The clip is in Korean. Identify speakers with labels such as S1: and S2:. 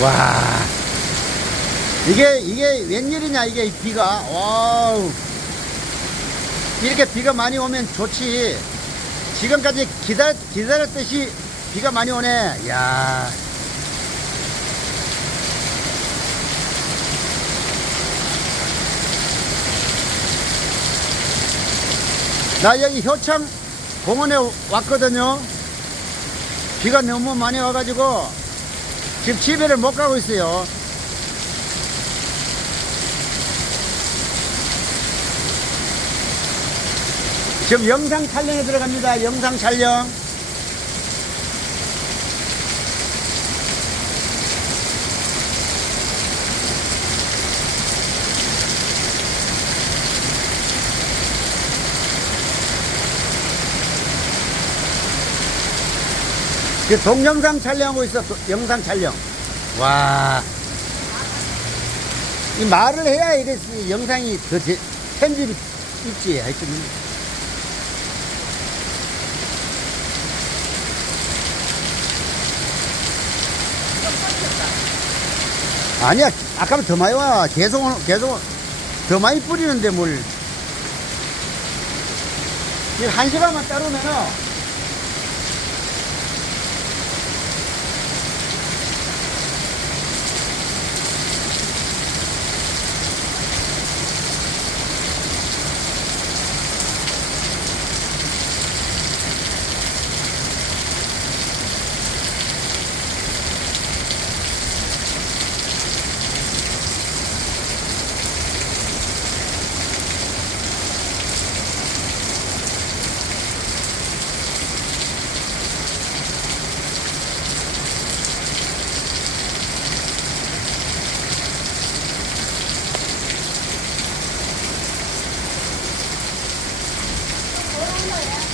S1: 와. 이게, 이게 웬일이냐, 이게 이 비가. 와우. 이렇게 비가 많이 오면 좋지. 지금까지 기다렸, 기다렸듯이 비가 많이 오네. 야 나 여기 효창 공원에 왔거든요. 비가 너무 많이 와가지고 지금 집에를 못 가고 있어요. 지금 영상 촬영에 들어갑니다. 영상 촬영. 그 동영상 촬영하고 있어. 도- 영상 촬영. 와. 이 말을 해야 이게 영상이 더 제, 편집이 있지. 하여튼. 아니야. 아까보다 더 많이 와. 계속, 오- 계속, 더 많이 뿌리는데 뭘. 이한 시간만 따르면은 거예요.